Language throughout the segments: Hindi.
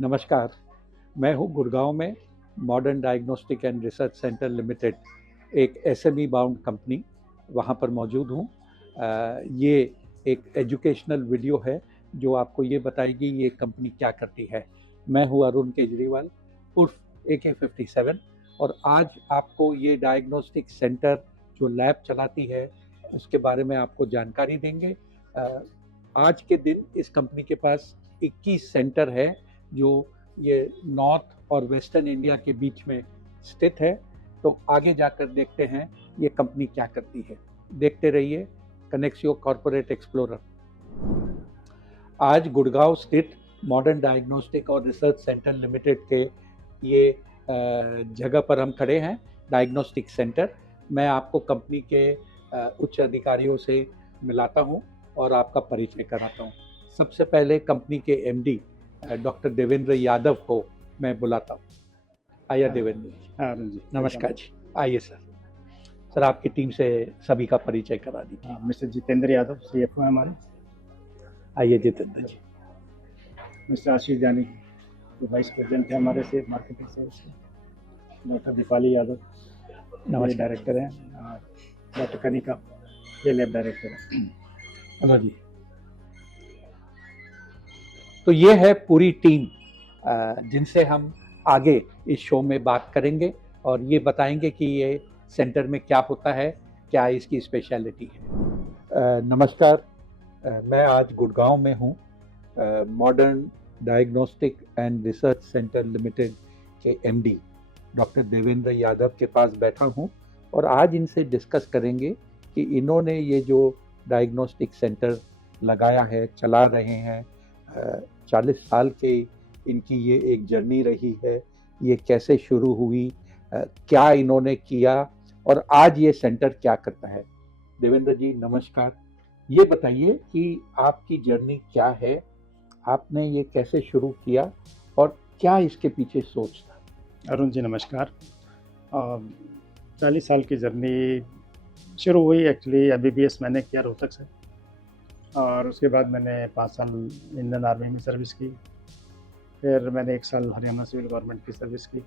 नमस्कार, मैं हूँ गुड़गांव में modern diagnostic and research centre limited, एक एसएमई बाउंड कंपनी, वहाँ पर मौजूद हूँ। ये एक एजुकेशनल वीडियो है जो आपको ये बताएगी ये कंपनी क्या करती है। मैं हूँ अरुण केजरीवाल उर्फ AK-57 और आज आपको ये डायग्नोस्टिक सेंटर जो लैब चलाती है उसके बारे में आपको जानकारी देंगे। आज के दिन इस कंपनी के पास 21 सेंटर है जो ये नॉर्थ और वेस्टर्न इंडिया के बीच में स्थित है। तो आगे जाकर देखते हैं ये कंपनी क्या करती है। देखते रहिए कनेक्सियो कॉर्पोरेट एक्सप्लोरर। आज गुड़गांव स्थित मॉडर्न डायग्नोस्टिक और रिसर्च सेंटर लिमिटेड के ये जगह पर हम खड़े हैं, डायग्नोस्टिक सेंटर। मैं आपको कंपनी के उच्च अधिकारियों से मिलाता हूं और आपका परिचय कराता हूं। सबसे पहले कंपनी के एमडी डॉक्टर देवेंद्र यादव को मैं बुलाता हूँ। आइए देवेंद्र जी। नमस्कार जी, आइए सर आपकी टीम से सभी का परिचय करा दीजिए। मिस्टर जितेंद्र यादव CFO है हमारे। आइए जितेंद्र जी। मिस्टर आशीष जानी जो वाइस प्रेसिडेंट है हमारे से मार्केटिंग सेल्स के। डॉक्टर दीपाली यादव नमस्कार डायरेक्टर हैं। डॉक्टर कनिका ये लैब डायरेक्टर है जी। तो ये है पूरी टीम जिनसे हम आगे इस शो में बात करेंगे और ये बताएंगे कि ये सेंटर में क्या होता है, क्या इसकी स्पेशलिटी है। नमस्कार, मैं आज गुड़गांव में हूँ। Modern diagnostic and research centre limited के एमडी डॉक्टर देवेंद्र यादव के पास बैठा हूँ और आज इनसे डिस्कस करेंगे कि इन्होंने ये जो डायग्नोस्टिक सेंटर लगाया है, चला रहे हैं, 40 साल के इनकी ये एक जर्नी रही है, ये कैसे शुरू हुई, क्या इन्होंने किया और आज ये सेंटर क्या करता है। देवेंद्र जी नमस्कार, ये बताइए कि आपकी जर्नी क्या है, आपने ये कैसे शुरू किया और क्या इसके पीछे सोच था। अरुण जी नमस्कार। 40 साल की जर्नी शुरू हुई एक्चुअली MBBS मैंने किया रोहतक से और उसके बाद मैंने 5 साल इंडियन आर्मी में सर्विस की। फिर मैंने 1 साल हरियाणा सिविल गवर्नमेंट की सर्विस की।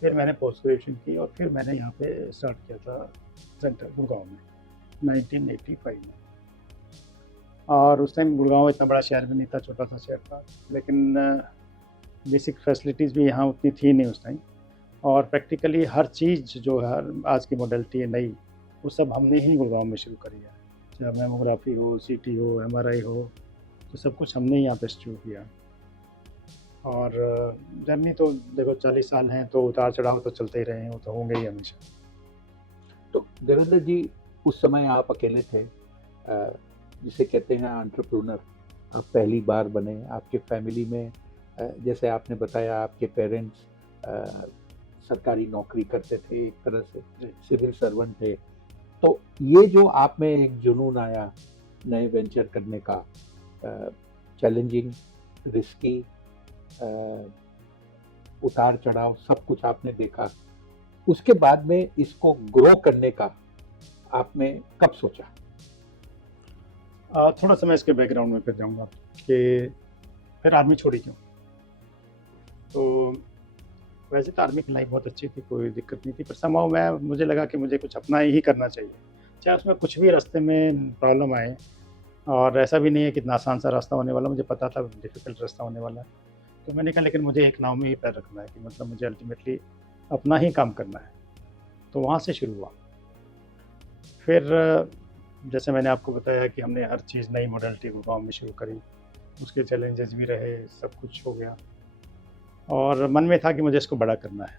फिर मैंने पोस्ट ग्रेजुएशन की और फिर मैंने यहाँ पे स्टार्ट किया था सेंटर गुड़गांव में 1985 में। और उस टाइम गुड़गांव इतना बड़ा शहर भी नहीं था, छोटा सा शहर था, लेकिन बेसिक फैसिलिटीज़ भी यहाँ उतनी थी नहीं उस टाइम। और प्रैक्टिकली हर चीज़ जो है आज की मॉडलिटी है नई, वो सब हमने ही गुड़गांव में शुरू करी है। चाहे मैमोग्राफी हो, CT हो, MRI हो, तो सब कुछ हमने यहाँ पे शुरू किया। और जर्नी तो देखो 40 साल हैं तो उतार चढ़ाव तो चलते ही रहे हैं, वो तो होंगे ही हमेशा। तो देवेंद्र जी उस समय आप अकेले थे, जिसे कहते हैं एंटरप्रेन्योर, आप पहली बार बने। आपके फैमिली में जैसे आपने बताया आपके पेरेंट्स सरकारी नौकरी करते थे, एक तरह से सिविल सर्वेंट थे। तो ये जो आप में एक जुनून आया नए वेंचर करने का, चैलेंजिंग, रिस्की, उतार चढ़ाव सब कुछ आपने देखा, उसके बाद में इसको ग्रो करने का आपने कब सोचा। थोड़ा सा मैं इसके बैकग्राउंड में फिर जाऊँगा कि फिर आर्मी छोड़ी क्यों। तो वैसे तो आर्मी की लाइफ बहुत अच्छी थी, कोई दिक्कत नहीं थी, पर समाव मुझे लगा कि मुझे कुछ अपना ही करना चाहिए, चाहे उसमें कुछ भी रास्ते में प्रॉब्लम आए। और ऐसा भी नहीं है कि इतना आसान सा रास्ता होने वाला, मुझे पता था डिफ़िकल्ट रास्ता होने वाला है। तो मैंने कहा लेकिन मुझे एक नाव में ही पैर रखना है, कि मतलब मुझे अल्टीमेटली अपना ही काम करना है। तो वहाँ से शुरू हुआ। फिर जैसे मैंने आपको बताया कि हमने हर चीज़ नई मॉडलिटी गुड़गांव में शुरू करी, उसके चैलेंजेस भी रहे, सब कुछ हो गया और मन में था कि मुझे इसको बड़ा करना है।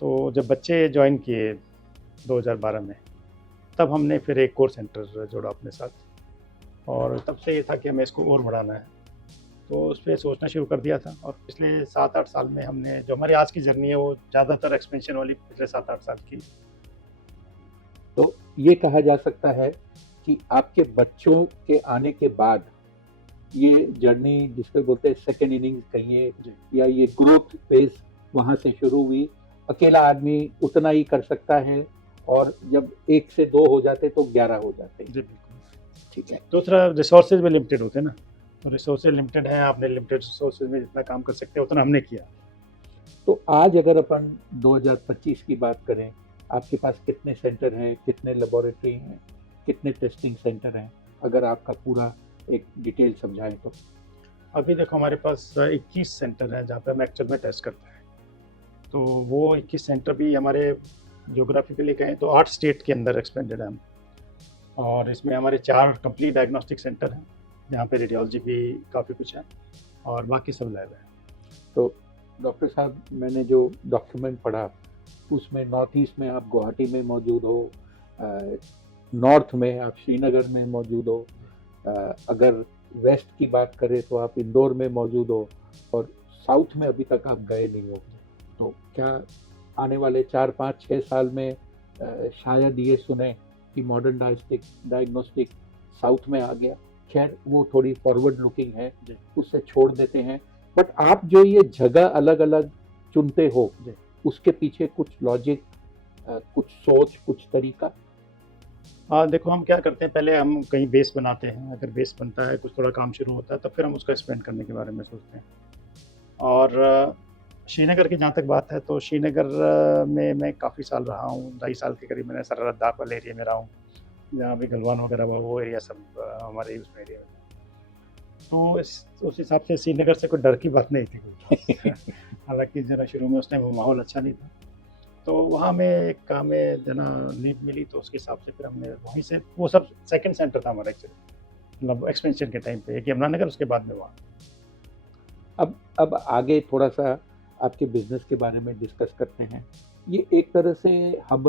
तो जब बच्चे ज्वाइन किए 2012 में, तब हमने फिर एक कोर सेंटर जोड़ा अपने साथ और तब से ये था कि हमें इसको और बढ़ाना है, तो उस पर सोचना शुरू कर दिया था। और पिछले 7-8 साल में हमने जो हमारी आज की जर्नी है वो ज़्यादातर एक्सपेंशन वाली पिछले 7-8 साल की। तो ये कहा जा सकता है कि आपके बच्चों के आने के बाद ये जर्नी, जिसको बोलते हैं सेकेंड इनिंग्स कहिए, या ये ग्रोथ फेज वहाँ से शुरू हुई। अकेला आदमी उतना ही कर सकता है और जब 1 से 2 हो जाते तो 11 हो जाते हैं। जी बिल्कुल, ठीक है। दूसरा रिसोर्सेज भी लिमिटेड होते हैं ना, तो रिसोर्सेज लिमिटेड हैं, आपने लिमिटेड रिसोर्सेज में जितना काम कर सकते हैं उतना हमने किया। तो आज अगर अपन 2025 की बात करें, आपके पास कितने सेंटर हैं, कितने लेबोरेटरी हैं, कितने टेस्टिंग सेंटर हैं? अगर आपका पूरा एक डिटेल समझाएं तो। अभी देखो हमारे पास 21 सेंटर हैं जहाँ पे हम एक्चुअल में टेस्ट करते हैं। तो वो 21 सेंटर भी हमारे ज्योग्राफिकली कहें तो 8 स्टेट के अंदर एक्सपेंडेड हैं हम। और इसमें हमारे 4 कंप्लीट डायग्नोस्टिक सेंटर हैं जहाँ पे रेडियोलॉजी भी काफ़ी कुछ है और बाकी सब लैब है। तो डॉक्टर साहब, मैंने जो डॉक्यूमेंट पढ़ा उसमें नॉर्थ ईस्ट में आप गुवाहाटी में मौजूद हो, नॉर्थ में आप श्रीनगर में मौजूद हो, अगर वेस्ट की बात करें तो आप इंदौर में मौजूद हो, और साउथ में अभी तक आप गए नहीं हो। तो क्या आने वाले 4-5-6 साल में शायद ये सुने कि मॉडर्न डायग्नोस्टिक साउथ में आ गया? खैर वो थोड़ी फॉरवर्ड लुकिंग है, उससे छोड़ देते हैं। बट आप जो ये जगह अलग अलग चुनते हो, उसके पीछे कुछ लॉजिक, कुछ सोच, कुछ तरीका? देखो हम क्या करते हैं, पहले हम कहीं बेस बनाते हैं, अगर बेस बनता है कुछ थोड़ा काम शुरू होता है तो फिर हम उसका एक्सपेंड करने के बारे में सोचते हैं। और श्रीनगर की जहाँ तक बात है तो श्रीनगर में मैं काफ़ी साल रहा हूँ, 2.5 साल के करीब मैंने सारा लद्दाख वाले एरिया में रहा हूँ, जहाँ भी गलवान वगैरह हुआ वो एरिया सब हमारे उसमें एरिया में। तो उस हिसाब से श्रीनगर से कोई डर की बात नहीं थी कोई। हालांकि ज़रा शुरू में उस टाइम वो माहौल अच्छा नहीं था, तो वहाँ में एक काम में जना लीड मिली, तो उसके हिसाब से फिर हमने वहीं से, वो सब सेकंड सेंटर था हमारा एक्चुअली, मतलब एक्सपेंशन के टाइम पे, एक यमुनानगर, उसके बाद में वहाँ। अब आगे थोड़ा सा आपके बिजनेस के बारे में डिस्कस करते हैं। ये एक तरह से हब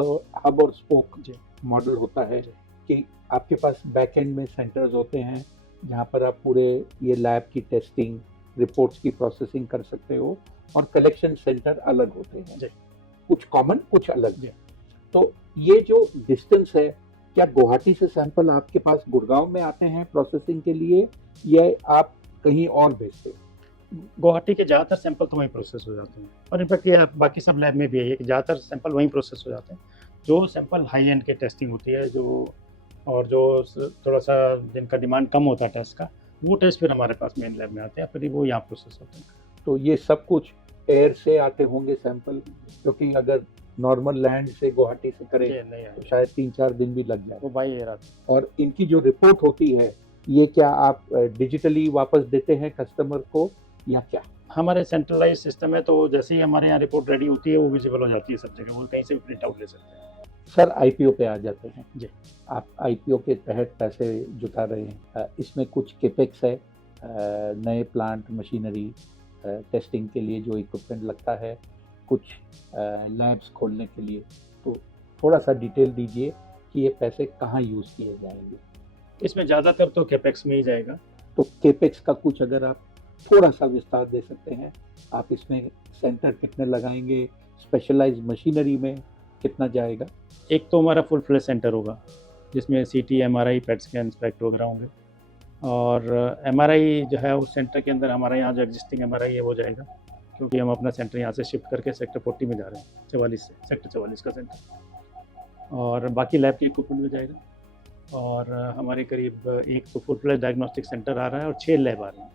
और स्पोक मॉडल होता है कि आपके पास बैक एंड में सेंटर्स होते हैं जहाँ पर आप पूरे ये लैब की टेस्टिंग, रिपोर्ट्स की प्रोसेसिंग कर सकते हो, और कलेक्शन सेंटर अलग होते हैं, कुछ कॉमन कुछ अलग। तो ये जो डिस्टेंस है, क्या गुवाहाटी से सैंपल आपके पास गुड़गांव में आते हैं प्रोसेसिंग के लिए, या आप कहीं और भेजते हो? गुवाहाटी के ज़्यादातर सैंपल तो वहीं प्रोसेस हो जाते हैं, और इनफैक्ट ये बाकी सब लैब में भी है कि ज़्यादातर सैंपल वहीं प्रोसेस हो जाते हैं। जो सैंपल हाई एंड के टेस्टिंग होती है, जो थोड़ा सा जिनका डिमांड कम होता है टेस्ट का, वो टेस्ट फिर हमारे पास मेन लैब में आते हैं, फिर वो यहाँ प्रोसेस होते हैं। तो ये सब कुछ एयर से आते होंगे सैंपल, क्योंकि अगर नॉर्मल लैंड से गुवाहाटी से करें तो शायद 3-4 दिन भी लग जाए। वो बाई एयर आते हैं। और इनकी जो रिपोर्ट होती है, ये क्या आप डिजिटली वापस देते हैं कस्टमर को या क्या? हमारे सेंट्रलाइज सिस्टम है, तो जैसे ही हमारे यहाँ रिपोर्ट रेडी होती है वो विजिबल हो जाती है सब जगह, वो कहीं से भी प्रिंट आउट ले सकते हैं। सर, आईपीओ पे आ जाते हैं जी। आप आईपीओ के तहत पैसे जुटा रहे हैं, इसमें कुछ केपेक्स है, नए प्लांट, मशीनरी, टेस्टिंग के लिए जो इक्विपमेंट लगता है, कुछ लैब्स खोलने के लिए, तो थोड़ा सा डिटेल दीजिए कि ये पैसे कहाँ यूज़ किए जाएंगे? इसमें ज़्यादातर तो केपेक्स में ही जाएगा। तो केपेक्स का कुछ अगर आप थोड़ा सा विस्तार दे सकते हैं, आप इसमें सेंटर कितने लगाएंगे, स्पेशलाइज्ड मशीनरी में कितना जाएगा? एक तो हमारा फुल फ्लेज सेंटर होगा जिसमें सीटी, एमआरआई, पेट स्कैन, इंस्पेक्ट वगैरह होंगे, और एमआरआई जो है उस सेंटर के अंदर हमारा यहाँ जो एग्जिस्टिंग एमआरआई है वो जाएगा, क्योंकि हम अपना सेंटर यहाँ से शिफ्ट करके सेक्टर 40 में जा रहे हैं, 44 से सेक्टर 44 का सेंटर, और बाकी लैब के इक्विपमेंट में जाएगा। और हमारे करीब एक तो फुल फ्लेज डायग्नोस्टिक सेंटर आ रहा है और 6 लैब आ रहे हैं।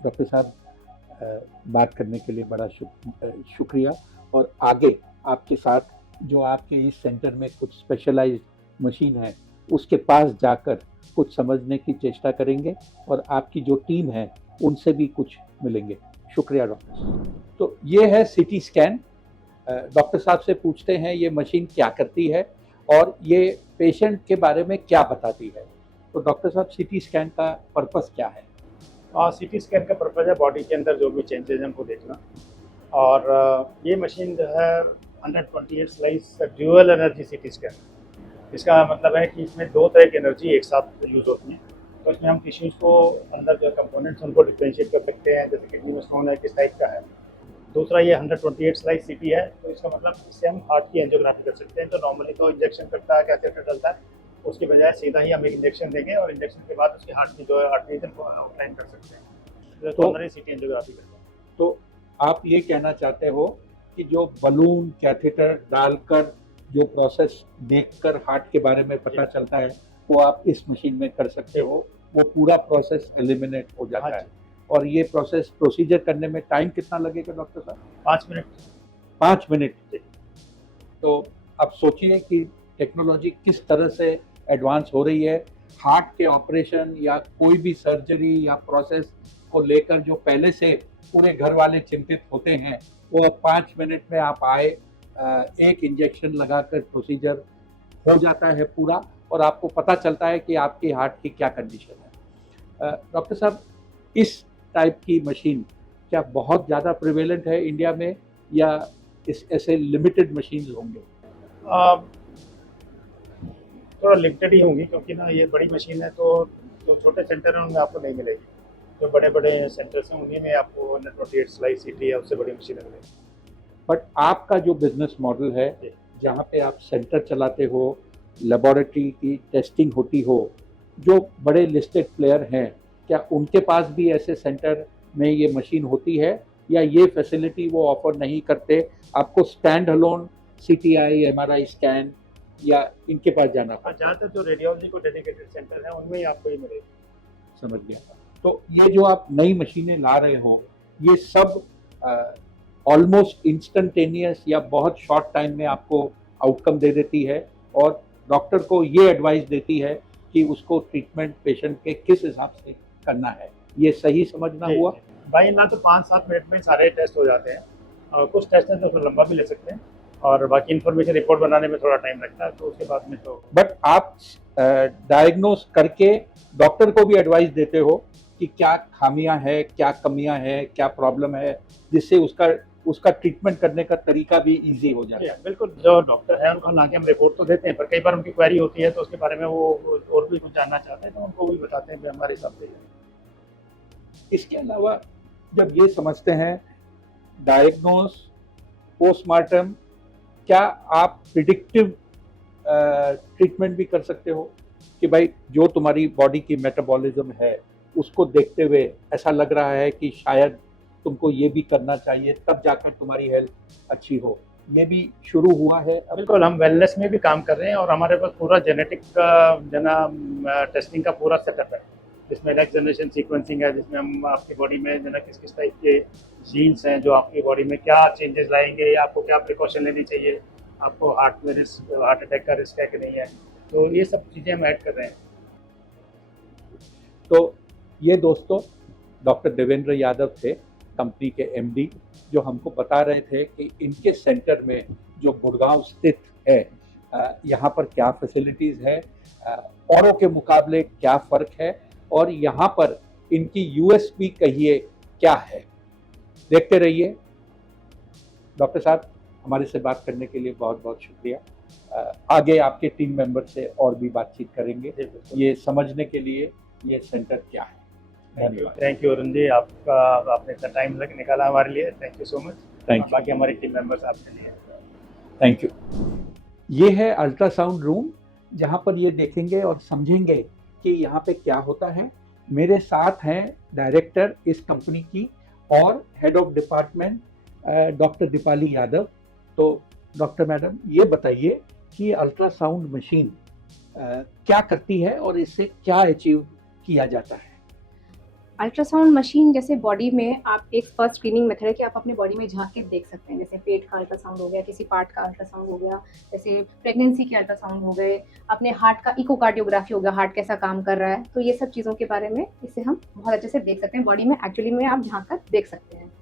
डॉक्टर साहब, बात करने के लिए बड़ा शुक्रिया, और आगे आपके साथ जो आपके इस सेंटर में कुछ स्पेशलाइज्ड मशीन है उसके पास जाकर कुछ समझने की चेष्टा करेंगे, और आपकी जो टीम है उनसे भी कुछ मिलेंगे। शुक्रिया डॉक्टर साहब। तो ये है सीटी स्कैन। डॉक्टर साहब से पूछते हैं ये मशीन क्या करती है और ये पेशेंट के बारे में क्या बताती है। तो डॉक्टर साहब, सीटी स्कैन का पर्पस क्या है? सीटी स्कैन का पर्पज़ है बॉडी के अंदर जो भी चेंजेस हैं उनको देखना, और ये मशीन जो है 128 slice dual energy CT scan. इसका मतलब है कि इसमें 2 तरह की एनर्जी एक साथ यूज़ होती है, तो इसमें हम टिश्यूज़ को अंदर जो कंपोनेंट्स उनको डिफ्रेंशिएट कर सकते हैं, जैसे किडनी में स्टोन है किस टाइप का है। दूसरा ये 128 स्लाइस सीटी है, तो इसका मतलब इससे हम हार्ट की एंजियोग्राफी कर सकते हैं। तो नॉर्मली तो इंजेक्शन करता है, कैथेटर डलता है, उसके बजाय सीधा ही हम एक इंजेक्शन देंगे और इंजेक्शन के बाद उसकी हार्ट की जो आर्टरीज को आउटलाइन कर सकते हैं, तो अंदर ही सीटी एंजियोग्राफी करते हैं। तो आप ये कहना चाहते हो कि जो बलून, कैथेटर डालकर जो प्रोसेस देखकर हार्ट के बारे में पता चलता है वो आप इस मशीन में कर सकते हो, वो पूरा प्रोसेस एलिमिनेट हो जाता हाँ है। और ये प्रोसेस प्रोसीजर करने में टाइम कितना लगेगा डॉक्टर साहब? 5 मिनट। 5 मिनट। तो अब सोचिए कि टेक्नोलॉजी किस तरह से एडवांस हो रही है। हार्ट के ऑपरेशन या कोई भी सर्जरी या प्रोसेस को लेकर जो पहले से पूरे घर वाले चिंतित होते हैं, वो अब 5 मिनट में आप आए, एक इंजेक्शन लगाकर प्रोसीजर हो जाता है पूरा, और आपको पता चलता है कि आपकी हार्ट की क्या कंडीशन है। डॉक्टर साहब, इस टाइप की मशीन क्या बहुत ज़्यादा प्रिवेलेंट है इंडिया में, या इस ऐसे लिमिटेड मशीन होंगे? थोड़ा लिमिटेड ही होंगी, क्योंकि ना ये बड़ी मशीन है, तो जो छोटे सेंटर हैं उनमें आपको नहीं मिलेगी। जो बड़े बड़े सेंटर्स हैं उन्हीं में आपको 128 स्लाइस सीटी या उससे बड़ी मशीनें मिलेगी। बट आपका जो बिजनेस मॉडल है, जहाँ पे आप सेंटर चलाते हो, लेबोरेटरी की टेस्टिंग होती हो, जो बड़े लिस्टेड प्लेयर हैं, क्या उनके पास भी ऐसे सेंटर में ये मशीन होती है, या ये फैसिलिटी वो ऑफर नहीं करते? आपको stand alone CTI, MRI scan या इनके पास जाना पड़ता? ज़्यादातर जो रेडियोलॉजी को डेडिकेटेड सेंटर है उनमें ही आपको ये मिलेगी। समझ गया। तो ये जो आप नई मशीनें ला रहे हो, ये सब ऑलमोस्ट इंस्टेंटेनियस या बहुत शॉर्ट टाइम में आपको आउटकम दे देती है, और डॉक्टर को ये एडवाइस देती है कि उसको ट्रीटमेंट पेशेंट के किस हिसाब से करना है। ये सही समझना हुआ? भाई ना तो 5-7 मिनट में सारे टेस्ट हो जाते हैं, और कुछ टेस्ट हैं तो लंबा भी ले सकते हैं, और बाकी इन्फॉर्मेशन रिपोर्ट बनाने में थोड़ा टाइम लगता है, तो उसके बाद में तो। बट आप डायग्नोस करके डॉक्टर को भी एडवाइस देते हो कि क्या खामियां है, क्या कमियां है, क्या प्रॉब्लम है, जिससे उसका ट्रीटमेंट करने का तरीका भी इजी हो जाए। बिल्कुल, जो डॉक्टर है उनको लाके हम रिपोर्ट तो देते हैं, पर कई बार उनकी क्वेरी होती है तो उसके बारे में वो और भी कुछ जानना चाहते हैं, तो उनको भी बताते हैं कि हमारे हिसाब से। इसके अलावा जब ये समझते हैं डायग्नोस, पोस्टमार्टम, क्या आप प्रिडिक्टिव ट्रीटमेंट भी कर सकते हो कि भाई जो तुम्हारी बॉडी की मेटाबॉलिज्म है, उसको देखते हुए ऐसा लग रहा है कि शायद तुमको ये भी करना चाहिए, तब जाकर तुम्हारी हेल्थ अच्छी हो? ये भी शुरू हुआ है? बिल्कुल, हम वेलनेस में भी काम कर रहे हैं, और हमारे पास पूरा जेनेटिक टेस्टिंग का पूरा सेटअप है, जिसमें नेक्स्ट जनरेशन सीक्वेंसिंग है, जिसमें हम आपकी बॉडी में जो किस किस टाइप के जीन्स हैं जो आपकी बॉडी में क्या चेंजेस लाएंगे, या आपको क्या प्रिकॉशन लेनी चाहिए, आपको हार्ट अटैक का रिस्क है कि नहीं है, तो ये सब चीज़ें हम ऐड कर रहे हैं। तो ये दोस्तों डॉक्टर देवेंद्र यादव थे, कंपनी के MD, जो हमको बता रहे थे कि इनके सेंटर में जो गुड़गांव स्थित है, यहाँ पर क्या फैसिलिटीज़ है, औरों के मुकाबले क्या फ़र्क है, और यहाँ पर इनकी USP कहिए क्या है। देखते रहिए। डॉक्टर साहब, हमारे से बात करने के लिए बहुत बहुत शुक्रिया। आगे आपके टीम मेंबर से और भी बातचीत करेंगे, ये समझने के लिए ये सेंटर क्या है। थैंक यू अरुण जी, आपने इतना टाइम निकाला हमारे लिए, thank you so much. Thank you. बाकी हमारे टीम मेंबर्स आपके लिए। Thank you. ये है अल्ट्रासाउंड रूम, जहाँ पर ये देखेंगे और समझेंगे कि यहाँ पे क्या होता है। मेरे साथ हैं डायरेक्टर इस कंपनी की और head of department doctor Deepali Yadav. तो डॉक्टर मैडम, ये बताइए कि अल्ट्रासाउंड मशीन क्या करती है और इससे क्या अचीव किया जाता है? अल्ट्रासाउंड मशीन जैसे बॉडी में आप एक फर्स्ट स्क्रीनिंग मेथड है कि आप अपने बॉडी में झांक के देख सकते हैं, जैसे पेट का अल्ट्रासाउंड हो गया, किसी पार्ट का अल्ट्रासाउंड हो गया, जैसे प्रेगनेंसी के अल्ट्रासाउंड हो गए, अपने हार्ट का इकोकार्डियोग्राफी हो गया, हार्ट कैसा काम कर रहा है, तो ये सब चीज़ों के बारे में इससे हम बहुत अच्छे से देख सकते हैं, बॉडी में एक्चुअली में आप झांक कर देख सकते हैं।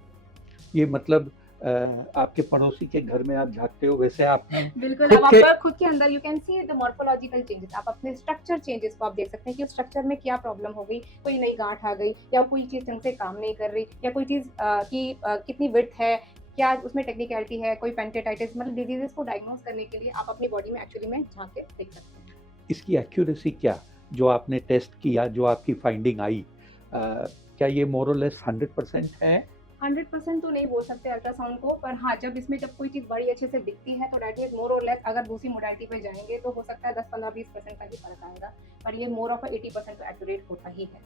ये मतलब आपके पड़ोसी के घर में आप झांकते हो, वैसे आपने बिल्कुल, अब आपका खुद के अंदर you can see the morphological changes, आप अपने स्ट्रक्चर चेंजेस को आप देख सकते हैं कि उस स्ट्रक्चर में क्या प्रॉब्लम हो गई, कोई नई गांठ आ गई, या कोई चीज़ ढंग से काम नहीं कर रही, या कोई चीज़ की कितनी विड्थ है, क्या उसमें टेक्निकलिटी है, कोई पेंटेटाइटिस, मतलब डिजीजेस को डायग्नोज करने के लिए आप अपनी बॉडी में एक्चुअली में झांक के देख सकते हैं। इसकी एक्यूरेसी क्या, जो आपने टेस्ट किया, जो आपकी फाइंडिंग आई, क्या ये मोर और लेस 100% है? 100% तो नहीं बोल सकते अल्ट्रासाउंड को, पर हाँ, जब कोई चीज़ बड़ी अच्छे से दिखती है तो दैट मीन्स मोर और लेस अगर दूसरी मोडालिटी पे जाएंगे तो हो सकता है 10-15-20% का ही फर्क आएगा, पर ये मोर ऑफ 80% तो एक्यूरेट होता ही है।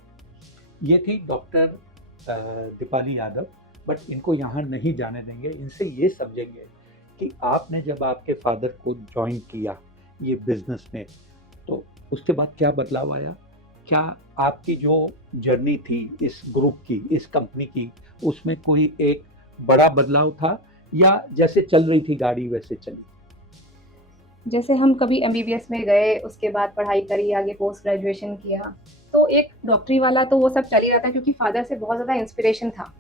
ये थी डॉक्टर दीपाली यादव, बट इनको यहाँ नहीं जाने देंगे, इनसे ये समझेंगे कि आपने जब आपके फादर को ज्वाइन किया ये बिजनेस में, तो उसके बाद क्या बदलाव आया, क्या आपकी जो जर्नी थी इस ग्रुप की, इस कंपनी की, उसमें कोई एक बड़ा बदलाव था या जैसे चल रही थी गाड़ी वैसे चली? जैसे हम कभी एमबीबीएस में गए, उसके बाद पढ़ाई करी, आगे पोस्ट ग्रेजुएशन किया, तो एक डॉक्टरी वाला तो वो सब चल ही रहा था क्योंकि फादर से बहुत ज़्यादा इंस्पिरेशन था।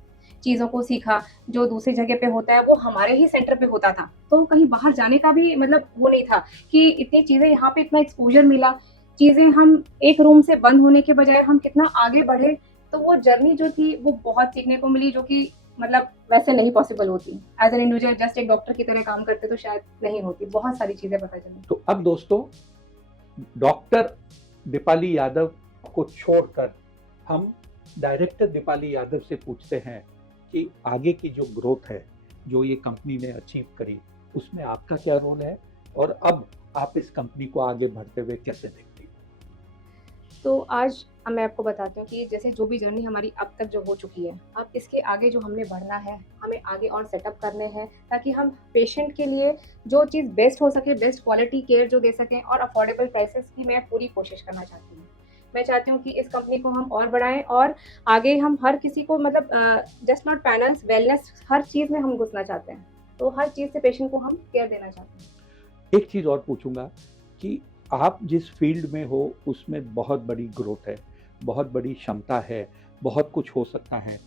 चीज़ों को सीखा, जो दूसरी जगह पे होता है वो हमारे ही सेंटर पे होता था। तो कहीं बाहर जाने का भी मतलब वो नहीं था कि इतनी चीज़ें यहाँ पे इतना एक्सपोज़र मिला, चीज़ें हम एक रूम से बंद होने के बजाय हम कितना आगे बढ़े, तो वो जर्नी जो थी वो बहुत सीखने को मिली जो कि मतलब वैसे नहीं पॉसिबल होती। एज़ एन इंडिविजुअल जस्ट एक डॉक्टर की तरह काम करते तो शायद नहीं होती, बहुत सारी चीज़ें पता चली। तो अब दोस्तों, डॉक्टर दीपाली यादव को छोड़कर हम डायरेक्टर दीपाली यादव से पूछते हैं कि आगे की जो ग्रोथ है, जो ये कंपनी ने अचीव करी, उसमें आपका क्या रोल है और अब आप इस कंपनी को आगे बढ़ते हुए कैसे देखती हैं? तो आज मैं आपको बताती हूँ कि जैसे जो भी जर्नी हमारी अब तक जो हो चुकी है, अब इसके आगे जो हमने बढ़ना है, हमें आगे और सेटअप करने हैं ताकि हम पेशेंट के लिए जो चीज़ बेस्ट हो सके, बेस्ट क्वालिटी केयर जो दे सकें और अफोर्डेबल प्राइसेस की मैं पूरी कोशिश करना चाहती हूँ। मैं चाहती हूँ कि इस कंपनी को हम और बढ़ाएँ और आगे हम हर किसी को मतलब जस्ट नॉट पैनल्स, वेलनेस हर चीज़ में हम घुसना चाहते हैं। तो हर चीज़ से पेशेंट को हम केयर देना चाहते हैं। एक चीज़ और पूछूंगा कि आप जिस फील्ड में हो उसमें बहुत बड़ी ग्रोथ है, बहुत बड़ी क्षमता है, बहुत कुछ हो सकता है।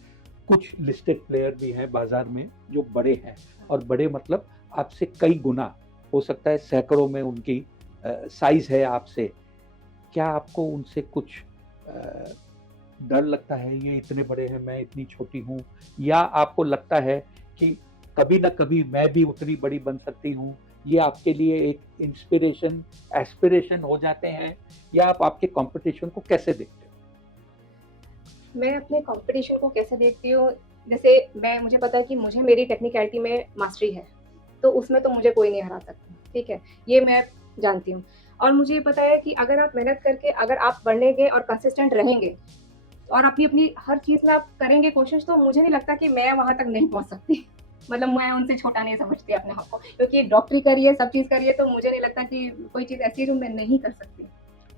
कुछ लिस्टेड प्लेयर भी हैं बाजार में जो बड़े हैं, और बड़े मतलब आपसे कई गुना, हो सकता है सैकड़ों में उनकी साइज है आपसे। क्या आपको उनसे कुछ डर लगता है, ये इतने बड़े हैं मैं इतनी छोटी हूँ, या आपको लगता है कि कभी ना कभी मैं भी उतनी बड़ी बन सकती हूँ? ये आपके लिए एक इंस्पिरेशन, एस्पिरेशन हो जाते हैं, या आप आपके कंपटीशन को कैसे देखते हो? मैं अपने कंपटीशन को कैसे देखती हूँ, जैसे मुझे पता है कि मुझे मेरी टेक्निकलिटी में मास्टरी है, तो उसमें तो मुझे कोई नहीं हरा सकता, ठीक है? ये मैं जानती हूँ और मुझे ये पता है कि अगर आप मेहनत करके अगर आप बढ़ेंगे और कंसिस्टेंट रहेंगे और अपनी हर चीज़ में आप करेंगे कोशिश, तो मुझे नहीं लगता कि मैं वहाँ तक नहीं पहुँच सकती। मतलब मैं उनसे छोटा नहीं समझती अपने आप को, क्योंकि डॉक्टरी करी है, सब चीज़ करी है, तो मुझे नहीं लगता कि कोई चीज़ ऐसी है जो मैं नहीं कर सकती।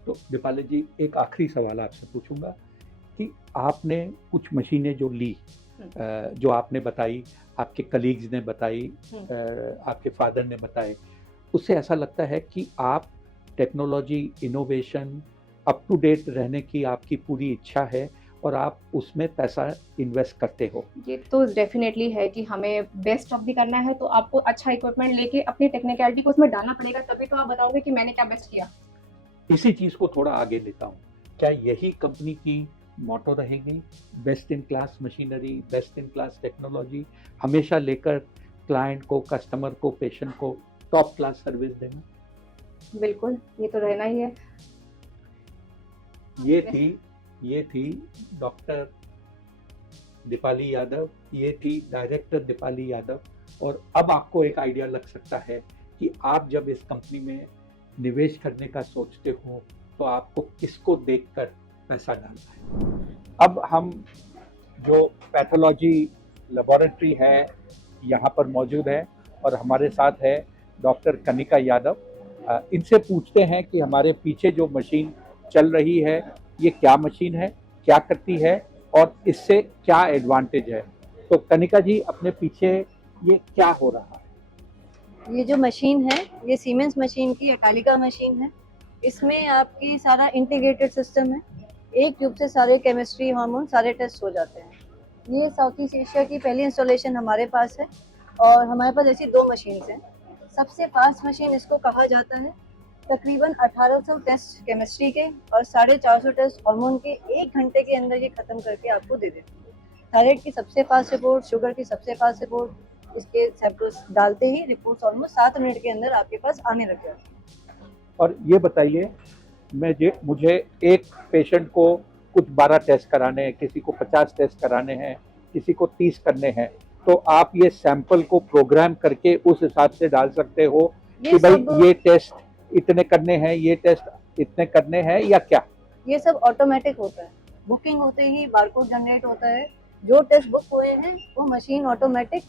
तो दीपाली जी, एक आखिरी सवाल आपसे पूछूंगा कि आपने कुछ मशीनें जो ली, जो आपने बताई, आपके कलीग्स ने बताई, आपके फादर ने बताए, उससे ऐसा लगता है कि आप technology, innovation, up to date रहने की आपकी पूरी इच्छा है और आप उसमें पैसा इन्वेस्ट करते हो। ये तो डेफ़िनेटली है कि हमें बेस्ट ऑफ भी करना है, तो आपको अच्छा इक्विपमेंट लेके अपनी टेक्निकलिटी को उसमें डालना पड़ेगा, तभी तो आप बताओगे कि मैंने क्या बेस्ट किया। इसी चीज़ को थोड़ा आगे लेता हूँ। क्या यही कंपनी की मोटो रहेगी, best in class machinery, best in class technology, हमेशा लेकर क्लाइंट को, कस्टमर को, पेशेंट को टॉप क्लास सर्विस देना? बिल्कुल, ये तो रहना ही है। ये थी डॉक्टर दीपाली यादव, ये थी डायरेक्टर दीपाली यादव। और अब आपको एक आइडिया लग सकता है कि आप जब इस कंपनी में निवेश करने का सोचते हो तो आपको किसको देखकर पैसा डालना है। अब हम जो पैथोलॉजी लेबोरेटरी है यहाँ पर मौजूद है और हमारे साथ है डॉक्टर कनिका यादव। इनसे पूछते हैं कि हमारे पीछे जो मशीन चल रही है ये क्या मशीन है, क्या करती है और इससे क्या एडवांटेज है। तो कनिका जी, अपने पीछे ये क्या हो रहा है? ये जो मशीन है ये सीमेंस मशीन की एटालिका मशीन है। इसमें आपकी सारा इंटीग्रेटेड सिस्टम है, एक ट्यूब से सारे केमिस्ट्री, हार्मोन सारे टेस्ट हो जाते हैं। ये साउथ ईस्ट एशिया की पहली इंस्टॉलेशन हमारे पास है और हमारे पास ऐसी 2 मशीन्स हैं। सबसे फास्ट मशीन इसको कहा जाता है। तकरीबन 1800 टेस्ट केमिस्ट्री के और 450 टेस्ट हार्मोन के 1 घंटे के अंदर ये ख़त्म करके आपको दे देती है। थायराइड की सबसे फास्ट रिपोर्ट, शुगर की सबसे फास्ट रिपोर्ट, इसके सैंपल्स डालते ही रिपोर्ट्स ऑलमोस्ट 7 मिनट के अंदर आपके पास आने लग जाती है। और ये बताइए, मुझे एक पेशेंट को कुछ 12 टेस्ट कराने हैं, किसी को 50 टेस्ट कराने हैं, किसी को 30 करने हैं, तो आप ये सैंपल को प्रोग्राम करके उस हिसाब से डाल सकते हो कि भाई ये टेस्ट इतने करने हैं, ये टेस्ट इतने करने हैं, या क्या? ये सब ऑटोमेटिक होता है। बुकिंग होते ही बारकोड जनरेट होता है। जो टेस्ट बुक हुए हैं वो मशीन ऑटोमेटिक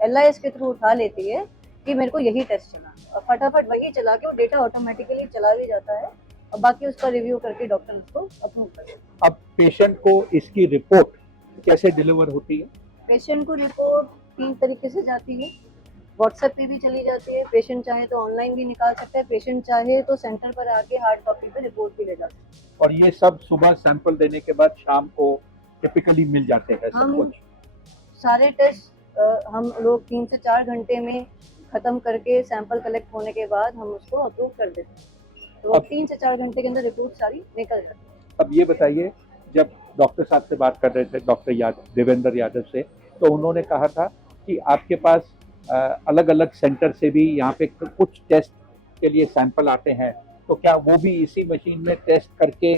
LIS के थ्रू उठा लेती है कि मेरे को यही टेस्ट चला, और फटाफट वही चला के वो डेटा ऑटोमेटिकली चला भी जाता है और बाकी उसका रिव्यू करके डॉक्टर उसको अप्रूव कर देते हैं। अब पेशेंट को इसकी रिपोर्ट कैसे डिलीवर होती है? पेशेंट को रिपोर्ट 3 तरीके से जाती है। व्हाट्सएप पे भी चली जाती है, पेशेंट चाहे तो ऑनलाइन भी निकाल सकता है, पेशेंट चाहे तो सेंटर पर आके हार्ड कॉपी पे रिपोर्ट भी ले जा सकता है। और ये सब सुबह सैंपल देने के बाद शाम को टिपिकली मिल जाते हैं सब हम कुछ? सारे टेस्ट हम लोग 3 से 4 घंटे में ख़त्म करके सैंपल कलेक्ट होने के बाद हम उसको अप्रूव कर देते हैं। तो अब- 3 से 4 घंटे के अंदर रिपोर्ट सारी निकल जाती है। अब ये बताइए, जब डॉक्टर साहब से बात कर रहे थे, डॉक्टर देवेंद्र यादव से, तो उन्होंने कहा था कि आपके पास अलग अलग सेंटर से भी यहाँ पे कुछ टेस्ट के लिए सैंपल आते हैं, तो क्या वो भी इसी मशीन में टेस्ट करके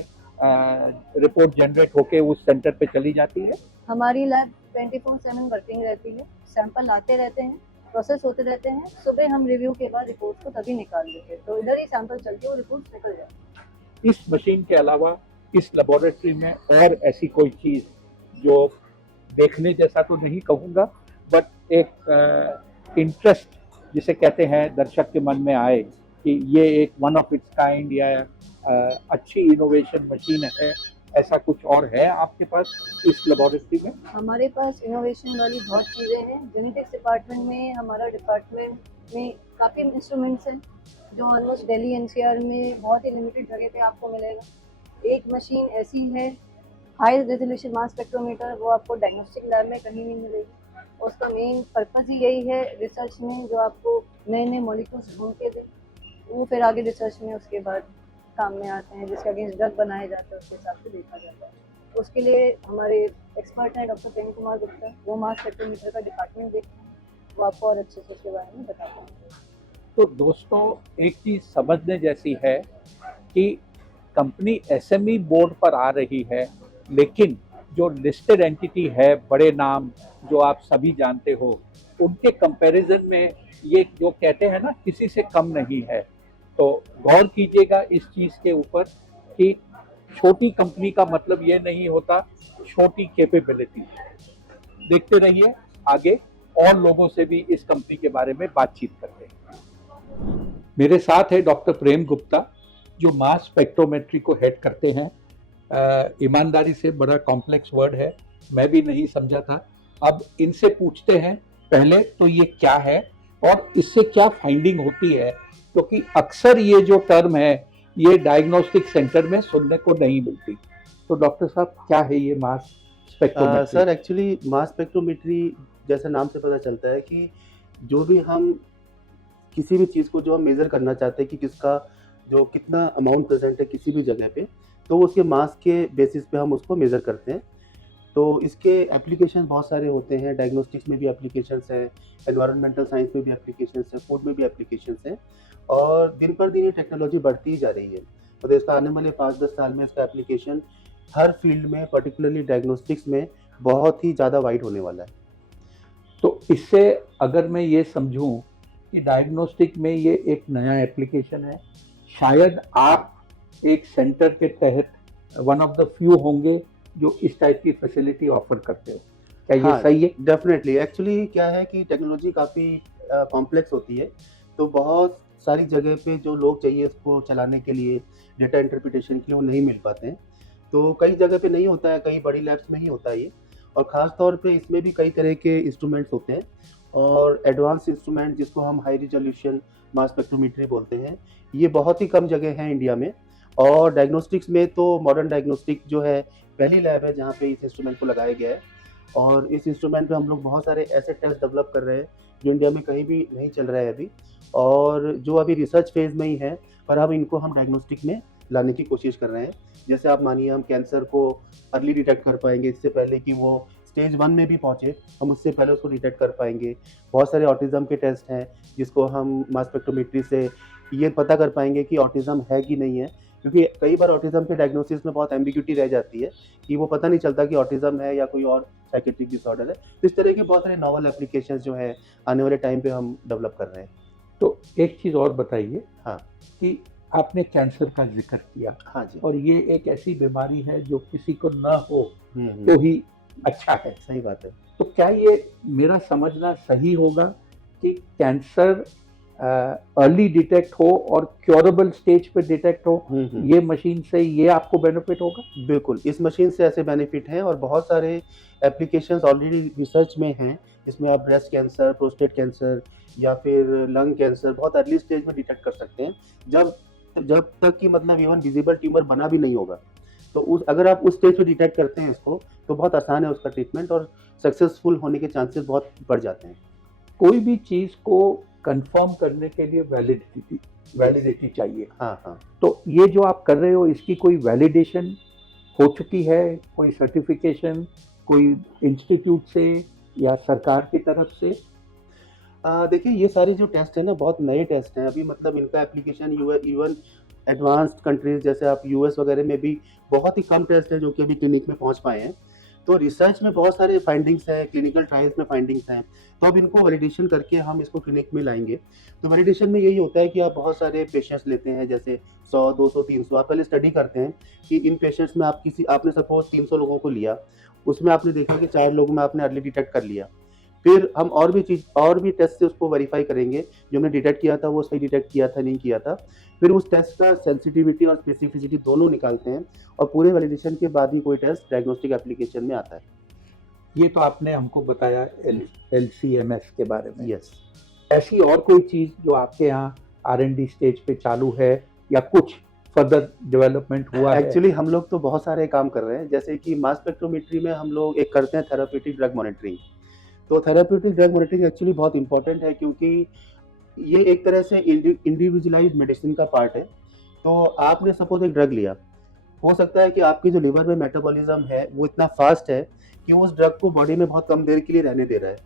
रिपोर्ट जनरेट होके उस सेंटर पे चली जाती है? हमारी लैब 24/7 वर्किंग रहती है, सैंपल आते रहते हैं, प्रोसेस होते रहते हैं। सुबह हम रिव्यू के बाद रिपोर्ट को तभी निकाल देते हैं, तो इधर ही सैंपल चलती है और रिपोर्ट निकल जाती है। इस मशीन के अलावा इस लेबोरेटरी में और ऐसी कोई चीज जो देखने जैसा तो नहीं कहूँगा, बट एक इंटरेस्ट जिसे कहते हैं दर्शक के मन में आए कि ये एक वन ऑफ इट्स काइंड या अच्छी इनोवेशन मशीन है, ऐसा कुछ और है आपके पास इस लेबोरेटरी में? हमारे पास इनोवेशन वाली बहुत चीज़ें हैं। जेनेटिक्स डिपार्टमेंट में हमारा डिपार्टमेंट में काफ़ी इंस्ट्रूमेंट्स हैं जो ऑलमोस्ट दिल्ली एनसीआर में बहुत ही लिमिटेड जगह पे आपको मिलेगा। एक मशीन ऐसी है हाई रेजोल्यूशन मास स्पेक्ट्रोमीटर, वो आपको डायग्नोस्टिक लैब में कहीं नहीं मिलेगी। उसका मेन पर्पज़ ही यही है रिसर्च में जो आपको नए नए मॉलिक्यूल्स ढूंढ के दे, वो फिर आगे रिसर्च में उसके बाद काम में आते हैं, जिसके अगेंस्ट ड्रग बनाए जाते हैं उसके हिसाब से देखा जाता है। उसके लिए हमारे एक्सपर्ट हैं डॉक्टर प्रेम कुमार गुप्ता, वो मास स्पेक्ट्रोमीटर का डिपार्टमेंट देखते हैं, वो आपको और अच्छे से उसके बारे में बताते हैं। तो दोस्तों, एक चीज समझने जैसी है कि कंपनी एसएमई बोर्ड पर आ रही है, लेकिन जो लिस्टेड एंटिटी है, बड़े नाम जो आप सभी जानते हो, उनके कंपैरिजन में ये जो कहते हैं ना किसी से कम नहीं है। तो गौर कीजिएगा इस चीज के ऊपर कि छोटी कंपनी का मतलब ये नहीं होता छोटी कैपेबिलिटी। देखते रहिए, आगे और लोगों से भी इस कंपनी के बारे में बातचीत करते हैं। मेरे साथ है डॉक्टर प्रेम गुप्ता, जो मास स्पेक्ट्रोमेट्री को हेड करते हैं। ईमानदारी से बड़ा कॉम्प्लेक्स वर्ड है, मैं भी नहीं समझा था। अब इनसे पूछते हैं पहले तो ये क्या है और इससे क्या फाइंडिंग होती है, क्योंकि अक्सर ये जो टर्म है ये डायग्नोस्टिक सेंटर में सुनने को नहीं मिलती। तो डॉक्टर साहब, क्या है ये mass spectrometry? Sir actually mass spectrometry जैसे नाम से पता चलता है कि जो भी हम किसी भी चीज़ को जो हम मेज़र करना चाहते हैं कि किसका जो कितना अमाउंट प्रेजेंट है किसी भी जगह पे, तो उसके मास के बेसिस पे हम उसको मेज़र करते हैं। तो इसके एप्लीकेशन बहुत सारे होते हैं, डायग्नोस्टिक्स में भी एप्लीकेशंस हैं, एनवायरमेंटल साइंस में भी एप्लीकेशंस हैं, फूड में भी एप्लीकेशंस हैं, और दिन पर दिन ये टेक्नोलॉजी बढ़ती ही जा रही है। तो इसका आने वाले 5-10 साल में इसका एप्लीकेशन हर फील्ड में, पर्टिकुलरली डायग्नोस्टिक्स में बहुत ही ज़्यादा वाइड होने वाला है। तो इससे अगर मैं ये समझूं कि डायग्नोस्टिक में ये एक नया एप्लीकेशन है, शायद आप एक सेंटर के तहत वन ऑफ द फ्यू होंगे जो इस टाइप की फैसिलिटी ऑफर करते हो, क्या ये सही है? डेफिनेटली। एक्चुअली क्या है कि टेक्नोलॉजी काफ़ी कॉम्प्लेक्स होती है, तो बहुत सारी जगह पे जो लोग चाहिए इसको चलाने के लिए, डेटा इंटरप्रिटेशन के लिए, वो नहीं मिल पाते हैं। तो कई जगह पे नहीं होता है, कई बड़ी लैब्स में ही होता है ये, और ख़ास तौर पे इसमें भी कई तरह के इंस्ट्रूमेंट्स होते हैं, और एडवांस इंस्ट्रूमेंट जिसको हम हाई रिजोल्यूशन मास स्पेक्ट्रोमेट्री बोलते हैं, ये बहुत ही कम जगह है इंडिया में। और डायग्नोस्टिक्स में तो मॉडर्न डायग्नोस्टिक जो है पहली लैब है जहाँ पे इस इंस्ट्रूमेंट को लगाया गया है, और इस इंस्ट्रूमेंट पे हम लोग बहुत सारे ऐसे टेस्ट डेवलप कर रहे हैं जो इंडिया में कहीं भी नहीं चल रहा है अभी, और जो अभी रिसर्च फेज में ही है, पर अब इनको हम डायग्नोस्टिक में लाने की कोशिश कर रहे हैं। जैसे आप मानिए हम कैंसर को अर्ली डिटेक्ट कर पाएंगे, इससे पहले कि वो स्टेज 1 में भी पहुँचे, हम उससे पहले उसको डिटेक्ट कर पाएंगे। बहुत सारे ऑटिज़म के टेस्ट हैं जिसको हम मास स्पेक्ट्रोमेट्री से ये पता कर पाएंगे कि ऑटिज़म है कि नहीं है, क्योंकि कई बार ऑटिज़म के डायग्नोसिस में बहुत एम्बिग्यूटी रह जाती है कि वो पता नहीं चलता कि ऑटिज़म है या कोई और साइकेट्रिक डिसऑर्डर है। तो इस तरह के बहुत सारे नॉवल एप्लीकेशंस जो है आने वाले टाइम पे हम डेवलप कर रहे हैं। तो एक चीज़ और बताइए, हाँ कि आपने कैंसर का जिक्र किया, हाँ जी, और ये एक ऐसी बीमारी है जो किसी को ना हो तो ही अच्छा है। सही बात है। तो क्या ये मेरा समझना सही होगा कि कैंसर अर्ली डिटेक्ट हो और क्योरेबल स्टेज पे डिटेक्ट हो, ये मशीन से ये आपको बेनिफिट होगा? बिल्कुल, इस मशीन से ऐसे बेनिफिट हैं और बहुत सारे एप्लीकेशंस ऑलरेडी रिसर्च में हैं। इसमें आप ब्रेस्ट कैंसर, प्रोस्टेट कैंसर या फिर लंग कैंसर बहुत अर्ली स्टेज में डिटेक्ट कर सकते हैं, जब जब तक कि मतलब इवन विजिबल ट्यूमर बना भी नहीं होगा। तो उस अगर आप उस स्टेज पे डिटेक्ट करते हैं इसको, तो बहुत आसान है उसका ट्रीटमेंट और सक्सेसफुल होने के चांसेस बहुत बढ़ जाते हैं। कोई भी चीज को कंफर्म करने के लिए वैलिडिटी चाहिए। हाँ, हाँ। तो ये जो आप कर रहे हो, इसकी कोई वैलिडेशन हो चुकी है, कोई सर्टिफिकेशन कोई इंस्टीट्यूट से या सरकार की तरफ से? देखिए ये सारे जो टेस्ट हैं ना बहुत नए टेस्ट हैं अभी, मतलब इनका एप्लीकेशन इवन एडवांस्ड कंट्रीज जैसे आप यूएस वगैरह में भी बहुत ही कम टेस्ट हैं जो कि अभी क्लिनिक में पहुंच पाए हैं। तो रिसर्च में बहुत सारे फाइंडिंग्स हैं, क्लिनिकल ट्रायल्स में फाइंडिंग्स हैं, तो अब इनको वैलिडेशन करके हम इसको क्लिनिक में लाएंगे। तो वैलिडेशन में यही होता है कि आप बहुत सारे पेशेंट्स लेते हैं, जैसे 100, 200, 300, आप पहले स्टडी करते हैं कि इन पेशेंट्स में आपने सपोज 300 लोगों को लिया, उसमें आपने देखा कि 4 लोगों में आपने अर्ली डिटेक्ट कर लिया। फिर हम और भी टेस्ट से उसको वेरीफाई करेंगे, जो हमने डिटेक्ट किया था वो सही डिटेक्ट किया था नहीं किया था। फिर उस टेस्ट का सेंसिटिविटी और स्पेसिफिसिटी दोनों निकालते हैं और पूरे वैलिडेशन के बाद ही कोई टेस्ट डायग्नोस्टिक एप्लीकेशन में आता है। ये तो आपने हमको बताया LC-MS के बारे में। यस। ऐसी और कोई चीज जो आपके यहाँ R&D स्टेज पे चालू है या कुछ फर्दर डेवलपमेंट हुआ है? एक्चुअली हम लोग तो बहुत सारे काम कर रहे हैं, जैसे कि मास स्पेक्ट्रोमेट्री में हम लोग एक करते हैं थेराप्यूटिक ड्रग मॉनिटरिंग। तो थेराप्यूटिक ड्रग मॉनिटरिंग एक्चुअली बहुत इंपॉर्टेंट है, क्योंकि ये एक तरह से इंडिविजुअलाइज्ड मेडिसिन का पार्ट है। तो आपने सपोज एक ड्रग लिया, हो सकता है कि आपकी जो लिवर में मेटाबॉलिज्म है वो इतना फास्ट है कि उस ड्रग को बॉडी में बहुत कम देर के लिए रहने दे रहा है।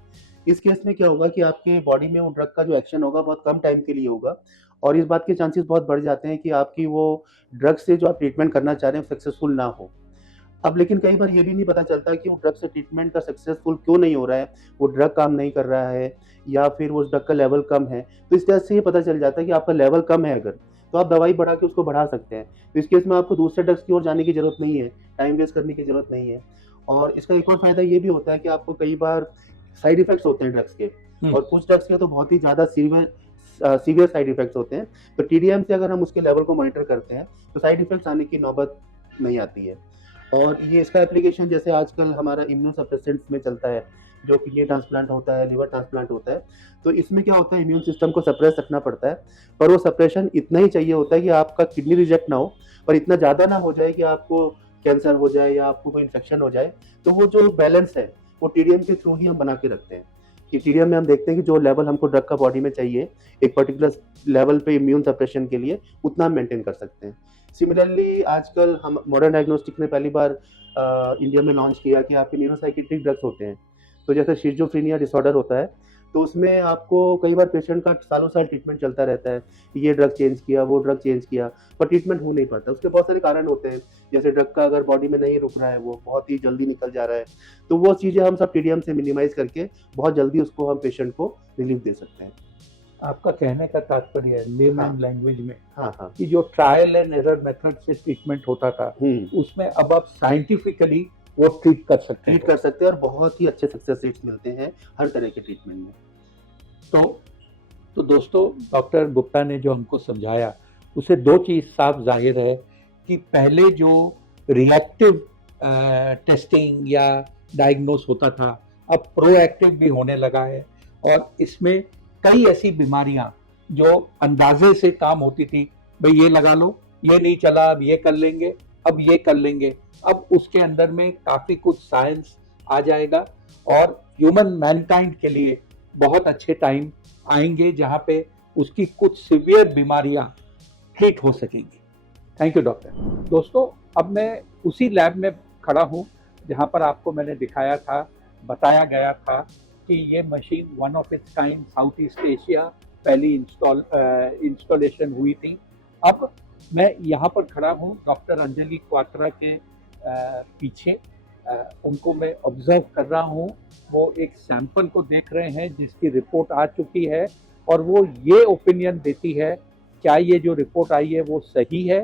इस केस में क्या होगा कि आपके बॉडी में वो ड्रग का जो एक्शन होगा बहुत कम टाइम के लिए होगा और इस बात के चांसेस बहुत बढ़ जाते हैं कि आपकी वो ड्रग से जो आप ट्रीटमेंट करना चाह रहे हैं सक्सेसफुल ना हो। अब लेकिन कई बार ये भी नहीं पता चलता कि वो ड्रग से ट्रीटमेंट का सक्सेसफुल क्यों नहीं हो रहा है, वो ड्रग काम नहीं कर रहा है या फिर वो ड्रग का लेवल कम है। तो इस तरह से ये पता चल जाता है कि आपका लेवल कम है अगर, तो आप दवाई बढ़ा के उसको बढ़ा सकते हैं। तो इस केस में आपको दूसरे ड्रग्स की ओर जाने की ज़रूरत नहीं है, टाइम वेस्ट करने की ज़रूरत नहीं है। और इसका एक और फ़ायदा ये भी होता है कि आपको कई बार साइड इफ़ेक्ट्स होते हैं ड्रग्स के, और कुछ ड्रग्स के तो बहुत ही ज़्यादा सीवियर साइड इफ़ेक्ट्स होते हैं। तो TDM से अगर हम उसके लेवल को मॉनिटर करते हैं तो साइड इफ़ेक्ट्स आने की नौबत नहीं आती है। और ये इसका एप्लीकेशन जैसे आजकल हमारा इम्यूनोसप्रेसेंट्स में चलता है, जो किडनी ट्रांसप्लांट होता है, लिवर ट्रांसप्लांट होता है, तो इसमें क्या होता है इम्यून सिस्टम को सप्रेस रखना पड़ता है, पर वो सप्रेशन इतना ही चाहिए होता है कि आपका किडनी रिजेक्ट ना हो, पर इतना ज़्यादा ना हो जाए कि आपको कैंसर हो जाए या आपको कोई इन्फेक्शन हो जाए। तो वो जो बैलेंस है वो TDM के थ्रू ही हम बना के रखते हैं कि TDM में हम देखते हैं कि जो लेवल हमको ड्रग का बॉडी में चाहिए एक पर्टिकुलर लेवल पे इम्यून सप्रेशन के लिए, उतना हम मेंटेन कर सकते हैं। सिमिलरली आजकल हम मॉडर्न डायग्नोस्टिक ने पहली बार इंडिया में लॉन्च किया कि आपके न्यूरोसाइकियाट्रिक ड्रग्स होते हैं। तो जैसे शिज़ोफ्रेनिया डिसऑर्डर होता है, तो उसमें आपको कई बार पेशेंट का सालों साल ट्रीटमेंट चलता रहता है, ये ड्रग चेंज किया, वो ड्रग चेंज किया, पर ट्रीटमेंट हो नहीं पाता। उसके बहुत सारे कारण होते हैं, जैसे ड्रग का अगर बॉडी में नहीं रुक रहा है, वो बहुत ही जल्दी निकल जा रहा है, तो वो चीज़ें हम सब TDM से मिनिमाइज़ करके बहुत जल्दी उसको हम पेशेंट को रिलीफ दे सकते हैं। आपका कहने का तात्पर्य है लेमन हाँ। लैंग्वेज में हाँ, हाँ। कि जो ट्रायल एंड एरर मेथड से ट्रीटमेंट होता था, उसमें अब आप साइंटिफिकली वो ट्रीट कर सकते ट्रीट हैं। कर सकते हैं और बहुत ही अच्छे सक्सेस रेट्स मिलते हैं हर तरह के ट्रीटमेंट में। तो दोस्तों, डॉक्टर गुप्ता ने जो हमको समझाया उसे दो चीज़ साफ जाहिर है कि पहले जो रिएक्टिव टेस्टिंग या डायग्नोस होता था, अब प्रोएक्टिव भी होने लगा है, और इसमें कई ऐसी बीमारियां जो अंदाजे से काम होती थी, भाई ये लगा लो, ये नहीं चला, अब ये कर लेंगे, अब ये कर लेंगे, अब उसके अंदर में काफ़ी कुछ साइंस आ जाएगा और ह्यूमन मैनकाइंड के लिए बहुत अच्छे टाइम आएंगे जहाँ पे उसकी कुछ सीवियर बीमारियां ट्रीट हो सकेंगी। Thank you doctor. दोस्तों, अब मैं उसी लैब में खड़ा हूँ जहाँ पर आपको मैंने दिखाया था, बताया गया था कि ये machine one of its kind south east Asia पहली इंस्टॉलेशन हुई थी। अब मैं यहाँ पर खड़ा हूँ डॉक्टर अंजलि क्वात्रा के पीछे, उनको मैं ऑब्जर्व कर रहा हूँ। वो एक सैंपल को देख रहे हैं जिसकी रिपोर्ट आ चुकी है और वो ये ओपिनियन देती है क्या ये जो रिपोर्ट आई है वो सही है।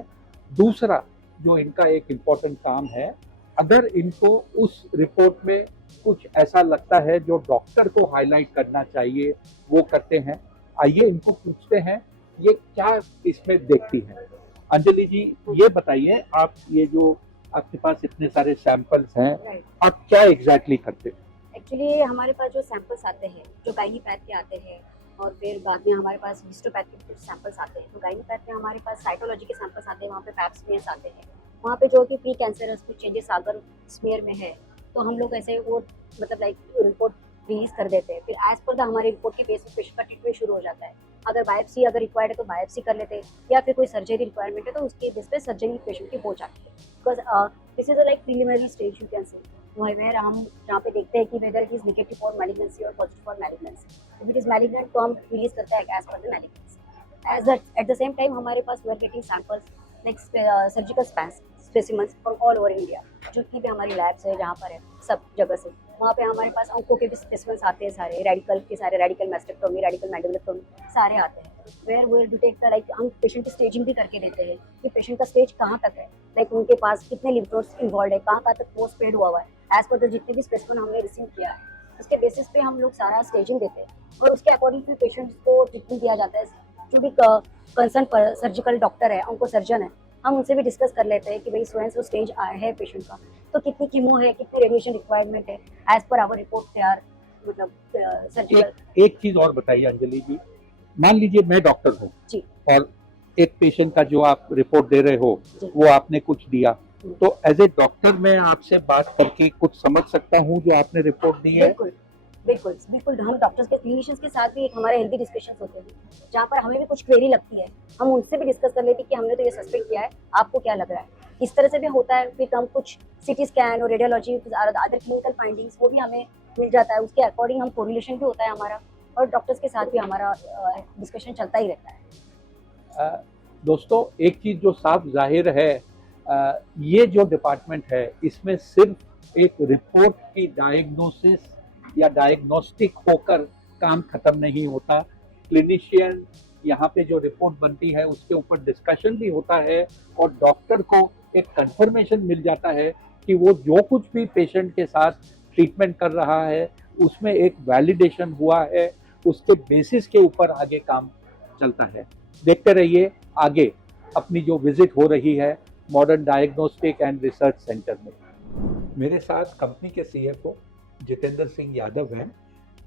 दूसरा जो इनका एक इम्पॉर्टेंट काम है, अगर इनको उस रिपोर्ट में कुछ ऐसा लगता है जो डॉक्टर को हाईलाइट करना चाहिए, वो करते हैं। आइए इनको पूछते हैं ये क्या इसमें देखती हैं। अंजलि जी, ये बताइए, आप ये जो आपके पास इतने सारे सैंपल्स हैं, राइट। आप क्या एग्जैक्टली करते हैं? एक्चुअली हमारे पास जो सैंपल्स आते हैं, जो गाइनीपैथ के आते हैं और फिर बाद में हमारे पास हिस्टोपैथ के कुछ सैंपल्स आते हैं। तो गाइनीपैथ में हमारे पास साइटोलॉजी के सैंपल्स आते हैं, वहाँ पे पैप स्मीयर्स आते हैं, वहाँ पे जो कि प्री कैंसरस कुछ चेंजेस अगर स्मीयर में है तो हम लोग ऐसे वो मतलब लाइक रिपोर्ट रिलीज कर देते हैं। फिर एज पर द हमारी रिपोर्ट के बेस पे पेशेंट का ट्रीटमेंट शुरू हो जाता है। अगर बायोप्सी अगर रिक्वायर्ड है तो बायोप्सी कर लेते हैं, या फिर कोई सर्जरी रिक्वायरमेंट है तो उसके बेस पे सर्जरी पेशेंट की हो जाती है। Because this is like preliminary stage you can say, where हम जहाँ पे देखते हैं कि whether it is negative for malignancy और positive for malignancy. If it is malignant तो हम रिलीज करते हैं as per the malignancy. As that at the same time हमारे पास we are getting samples like surgical specimens from all over India, जितनी भी हमारी लैब्स है जहाँ पर है सब जगह से, वहाँ पे हमारे पास अंकों के भी स्पेसिमेंस आते हैं सारे, रेडिकल के सारे, रेडिकल मैस्टेक्टोमी, रेडिकल मैंडिबुलेक्टोमी सारे आते हैं। Where we detect the like हम पेशेंट की स्टेजिंग भी करके देते हैं कि पेशेंट का स्टेज कहाँ तक है, लाइक उनके पास कितने लिम्फ नोड्स इन्वॉल्व है, कहाँ तक वो स्प्रेड हुआ है, एज पर द जितने भी स्पेसिमेन हमने रिसीव किया है उसके बेसिस पे हम लोग सारा स्टेजिंग देते हैं और उसके अकॉर्डिंग फिर पेशेंट्स को ट्रीटमेंट दिया जाता है। जो भी कंसर्न पर सर्जिकल डॉक्टर है, ऑन्को सर्जन है, हम उनसे भी डिस्कस कर लेते हैं कि भाई स्वयं सो स्टेज आया है पेशेंट का, तो कितनी कीमो है, कितनी रेडिएशन रिक्वायरमेंट है, एज पर आवर रिपोर्ट तैयार मतलब सर्जिकल। एक चीज और बताइए अंजलि जी, मान लीजिए मैं डॉक्टर हूँ जी। और एक पेशेंट का जो आप रिपोर्ट दे रहे हो जी। वो आपने कुछ दिया, तो एज ए डॉक्टर मैं आपसे बात करके कुछ समझ सकता हूँ जो आपने रिपोर्ट दी है? बिल्कुल बिल्कुल बिल्कुल, हम डॉक्टर्स के क्लिनिशियंस के साथ भी एक हमारे हेल्दी डिस्कशंस होते हैं जहाँ पर हमें भी कुछ क्वेरी लगती है, हम उनसे भी डिस्कस कर लेते हैं कि हमने तो ये सस्पेक्ट किया है, आपको क्या लग रहा है। इस तरह से भी होता है। फिर हम कुछ सिटी स्कैन और रेडियोलॉजी अदर क्लिनिकल फाइंडिंग्स वो भी हमें मिल जाता है, उसके अकॉर्डिंग हम कोरिलेशन भी होता है हमारा, और डॉक्टर्स के साथ भी हमारा डिस्कशन चलता ही रहता है। दोस्तों, एक चीज जो साफ जाहिर है, ये जो डिपार्टमेंट है इसमें सिर्फ एक रिपोर्ट की डायग्नोसिस या डायग्नोस्टिक होकर काम खत्म नहीं होता। क्लिनिशियन यहाँ पे जो रिपोर्ट बनती है उसके ऊपर डिस्कशन भी होता है और डॉक्टर को एक कंफर्मेशन मिल जाता है कि वो जो कुछ भी पेशेंट के साथ ट्रीटमेंट कर रहा है उसमें एक वैलिडेशन हुआ है, उसके बेसिस के ऊपर आगे काम चलता है। देखते रहिए आगे अपनी जो विजिट हो रही है modern diagnostic and research centre में। मेरे साथ कंपनी के सीएफओ जितेंद्र सिंह यादव हैं,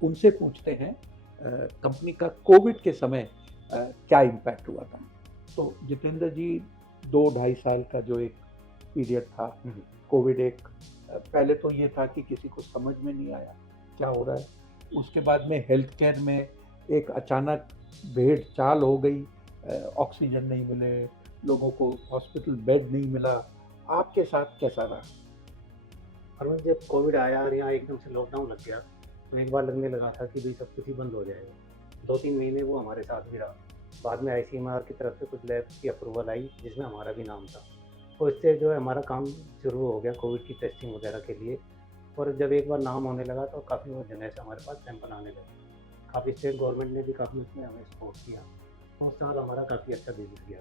उनसे पूछते हैं कंपनी का कोविड के समय क्या इम्पैक्ट हुआ था। तो जितेंद्र जी, 2-2.5 साल का जो एक पीरियड था कोविड, एक पहले तो ये था कि किसी को समझ में नहीं आया क्या हो रहा है, उसके बाद में हेल्थ केयर में एक अचानक भेड़ चाल हो गई, ऑक्सीजन नहीं मिले, लोगों को हॉस्पिटल बेड नहीं मिला। आपके साथ कैसा रहा? और जब कोविड आया और यहाँ एकदम से लॉकडाउन लग गया तो एक बार लगने लगा था कि भाई सब कुछ ही बंद हो जाएगा। 2-3 महीने वो हमारे साथ भी रहा। बाद में आईसीएमआर की तरफ से कुछ लैब की अप्रूवल आई जिसमें हमारा भी नाम था, तो इससे जो है हमारा काम शुरू हो गया कोविड की टेस्टिंग वगैरह के लिए। और जब एक बार नाम होने लगा तो काफ़ी वो जगह से हमारे पास सैंपल आने लगे। काफ़ी स्टेट गवर्नमेंट ने भी काफ़ी उसमें हमें सपोर्ट किया और साल हमारा काफ़ी अच्छा बिजनेस गया।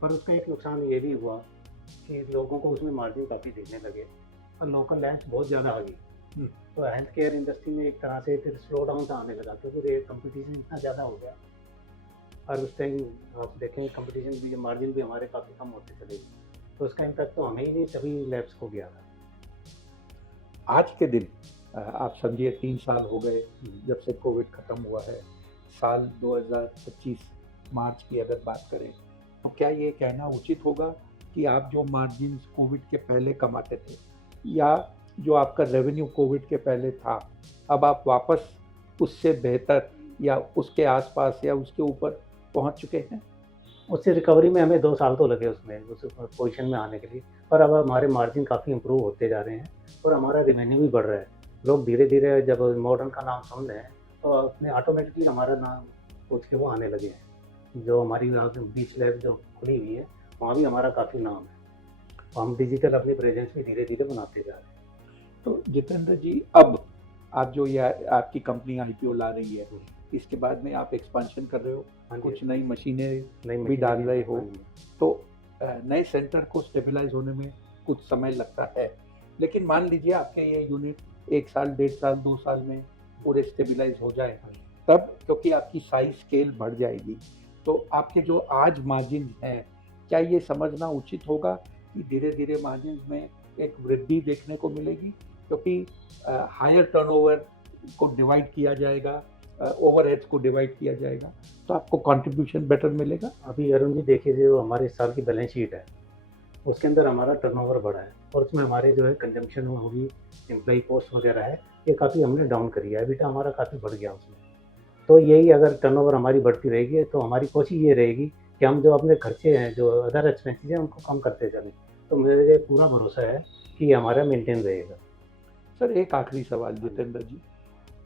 पर उसका एक नुकसान ये भी हुआ कि लोगों को उसमें मार्जिन काफ़ी देने लगे और लोकल लैंड बहुत ज़्यादा आ गई, तो हेल्थ केयर इंडस्ट्री में एक तरह से फिर स्लो डाउन सा आने लगा क्योंकि कंपटीशन इतना ज़्यादा हो गया। और उस टाइम आप देखें कंपटीशन भी, मार्जिन भी हमारे काफ़ी कम होते चले गए, तो उसका इम्पैक्ट तो हमें ही नहीं सभी लैब्स को गया था। आज के दिन आप समझिए 3 साल हो गए जब से कोविड ख़त्म हुआ है। साल 2025 मार्च की अगर बात करें तो क्या ये कहना उचित होगा कि आप जो मार्जिन कोविड के पहले कमाते थे या जो आपका रेवेन्यू कोविड के पहले था, अब आप वापस उससे बेहतर या उसके आसपास या उसके ऊपर पहुंच चुके हैं? उससे रिकवरी में हमें 2 साल तो लगे उसमें उस पोजीशन में आने के लिए, पर अब हमारे मार्जिन काफ़ी इंप्रूव होते जा रहे हैं और हमारा रेवेन्यू भी बढ़ रहा है। लोग धीरे धीरे जब मॉडर्न का नाम सुन रहे हैं तो अपने ऑटोमेटिकली हमारा नाम पूछ के वो आने लगे हैं। जो हमारी यहाँ पे बीच लैब जो खुली हुई है वहाँ भी हमारा काफ़ी नाम है, तो हम डिजिटल अपनी प्रेजेंस भी धीरे धीरे बनाते जा रहे हैं। तो जितेंद्र जी, अब आप जो ये आपकी कंपनी आईपीओ ला रही है, इसके बाद में आप एक्सपेंशन कर रहे हो, कुछ नई मशीनें भी डाल रहे हो, तो नए सेंटर को स्टेबलाइज होने में कुछ समय लगता है, लेकिन मान लीजिए आपके ये यूनिट 1 साल, 1.5 साल, 2 साल में पूरे स्टेबलाइज हो जाए, तब क्योंकि आपकी साइज स्केल बढ़ जाएगी। तो आपके जो आज मार्जिन हैं, क्या ये समझना उचित होगा कि धीरे धीरे मार्जिन में एक वृद्धि देखने को मिलेगी, क्योंकि हायर टर्नओवर को डिवाइड किया जाएगा, ओवरहेड्स को डिवाइड किया जाएगा, तो आपको कंट्रीब्यूशन बेटर मिलेगा। अभी अरुण जी देखिए, जो हमारे इस साल की बैलेंस शीट है उसके अंदर हमारा टर्नओवर बढ़ा है और उसमें हमारे जो है कंजम्पशन होगी, एम्प्लॉई कॉस्ट वगैरह है, ये काफ़ी हमने डाउन करी है, एबिटा हमारा काफ़ी बढ़ गया उसमें। तो यही अगर टर्नओवर हमारी बढ़ती रहेगी तो हमारी कोशिश ये रहेगी कि हम जो अपने खर्चे हैं, जो अदर एक्सपेंसेस हैं, उनको कम करते चलें। तो मुझे पूरा भरोसा है कि ये हमारा मेंटेन रहेगा। सर एक आखिरी सवाल जितेंद्र जी,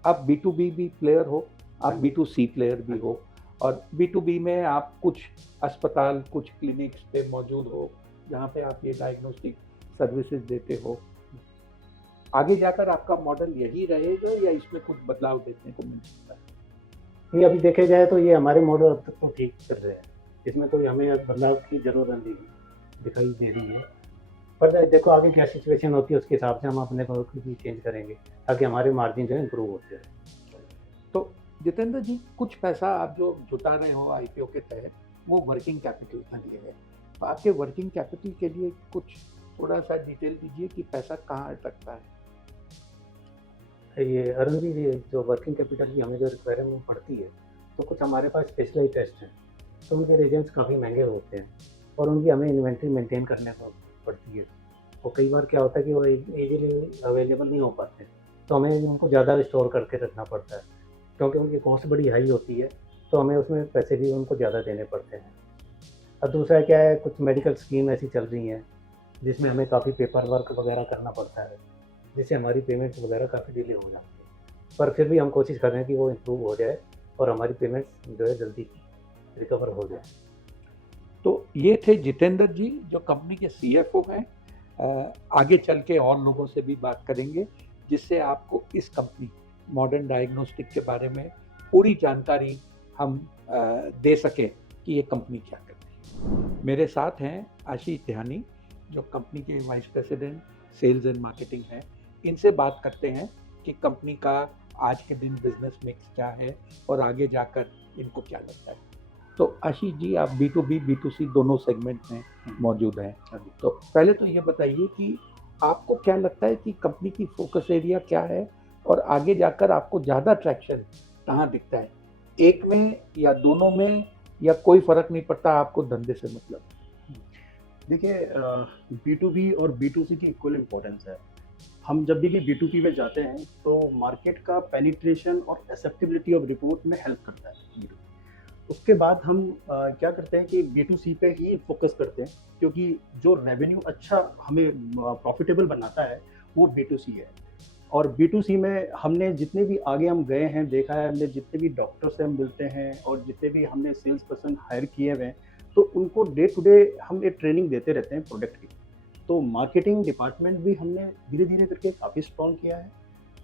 आप B2B भी प्लेयर हो, आप B2C प्लेयर भी हो, और B2B में आप कुछ अस्पताल, कुछ क्लिनिक्स पे मौजूद हो जहाँ पे आप ये डायग्नोस्टिक सर्विसेज देते हो। आगे जाकर आपका मॉडल यही रहेगा या इसमें कुछ बदलाव देखने को मिल सकता है? ये अभी देखे जाए तो ये हमारे मॉडल अब तक तो ठीक चल रहे हैं, इसमें कोई हमें बदलाव की ज़रूरत नहीं दिखाई दे रही है। पर देखो आगे क्या सिचुएशन होती है, उसके हिसाब से हम अपने को भी चेंज करेंगे ताकि हमारे मार्जिन जो है इम्प्रूव होते रहे। तो जितेंद्र जी, कुछ पैसा आप जो जुटा रहे हो IPO के तहत, वो वर्किंग कैपिटल के लिए है। तो आपके वर्किंग कैपिटल के लिए कुछ थोड़ा सा डिटेल दीजिए कि पैसा कहाँ अटकता है। ये अरुण जी, ये जो वर्किंग कैपिटल की हमें जो रिक्वायरमेंट पड़ती है, तो कुछ हमारे पास स्पेशलाइज टेस्ट हैं, तो उनके रिएजेंट्स काफ़ी महंगे होते हैं और उनकी हमें इन्वेंट्री मेंटेन करने को पड़ती है। और कई बार क्या होता है कि वो इजीली अवेलेबल नहीं हो पाते, तो हमें उनको ज़्यादा स्टोर करके रखना पड़ता है, क्योंकि उनकी कॉस्ट बड़ी हाई होती है, तो हमें उसमें पैसे भी उनको ज़्यादा देने पड़ते हैं। और दूसरा क्या है, कुछ मेडिकल स्कीम ऐसी चल रही हैं जिसमें हमें काफ़ी पेपर वर्क वगैरह करना पड़ता है, जिससे हमारी पेमेंट वगैरह काफ़ी डिले हो जाती है। पर फिर भी हम कोशिश कर रहे हैं कि वो इम्प्रूव हो जाए और हमारी पेमेंट्स जो है जल्दी रिकवर हो जाए। तो ये थे जितेंद्र जी, जो कंपनी के CFO हैं। आगे चल के और लोगों से भी बात करेंगे, जिससे आपको इस कंपनी मॉडर्न डायग्नोस्टिक के बारे में पूरी जानकारी हम दे सकें कि ये कंपनी क्या करती है। मेरे साथ हैं आशीष ध्यानी, जो कंपनी के vice president sales and marketing हैं। इनसे बात करते हैं कि कंपनी का आज के दिन बिजनेस मिक्स क्या है और आगे जाकर इनको क्या लगता है। तो आशीष जी, आप B2B, B2C दोनों सेगमेंट में मौजूद हैं। तो पहले तो ये बताइए कि आपको क्या लगता है कि कंपनी की फोकस एरिया क्या है और आगे जाकर आपको ज़्यादा ट्रैक्शन कहाँ दिखता है, एक में या दोनों में, या कोई फ़र्क नहीं पड़ता आपको धंधे से मतलब? देखिए, B2B और B2C की इक्वल इम्पोर्टेंस है। हम जब भी B2B में जाते हैं तो मार्केट का पेनिट्रेशन और एक्सेप्टेबिलिटी ऑफ रिपोर्ट में हेल्प करता है। उसके बाद हम क्या करते हैं कि B2C पे ही फोकस करते हैं, क्योंकि जो रेवेन्यू अच्छा हमें प्रॉफिटेबल बनाता है वो B2C है। और B2C में हमने जितने भी आगे हम गए हैं, देखा है हमने, जितने भी डॉक्टर से हम मिलते हैं और जितने भी हमने सेल्स पर्सन हायर किए हुए हैं, तो उनको डे टू डे हम एक ट्रेनिंग देते रहते हैं प्रोडक्ट की। तो मार्केटिंग डिपार्टमेंट भी हमने धीरे धीरे करके काफ़ी स्ट्रॉन्ग किया है।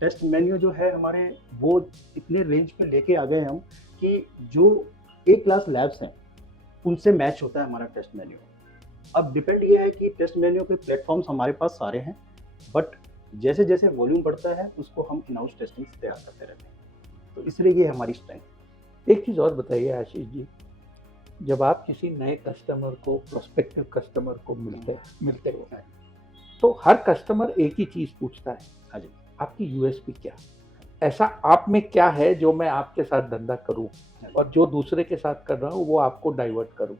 टेस्ट मेन्यू जो है हमारे, वो इतने रेंज पे लेके आ गए हम कि जो A क्लास लैब्स हैं उनसे मैच होता है हमारा टेस्ट मेन्यू। अब डिपेंड ये है कि टेस्ट मेन्यू के प्लेटफॉर्म्स हमारे पास सारे हैं, बट जैसे जैसे वॉल्यूम बढ़ता है उसको हम इन हाउस टेस्टिंग तैयार करते रहते हैं। तो इसलिए ये हमारी स्ट्रेंथ। एक चीज़ और बताइए आशीष जी, जब आप किसी नए कस्टमर को, प्रोस्पेक्टिव कस्टमर को मिलते हो, तो हर कस्टमर एक ही चीज़ पूछता है, हाँ जी, आपकी USP क्या, ऐसा आप में क्या है जो मैं आपके साथ धंधा करूं और जो दूसरे के साथ कर रहा हूं वो आपको डाइवर्ट करूं।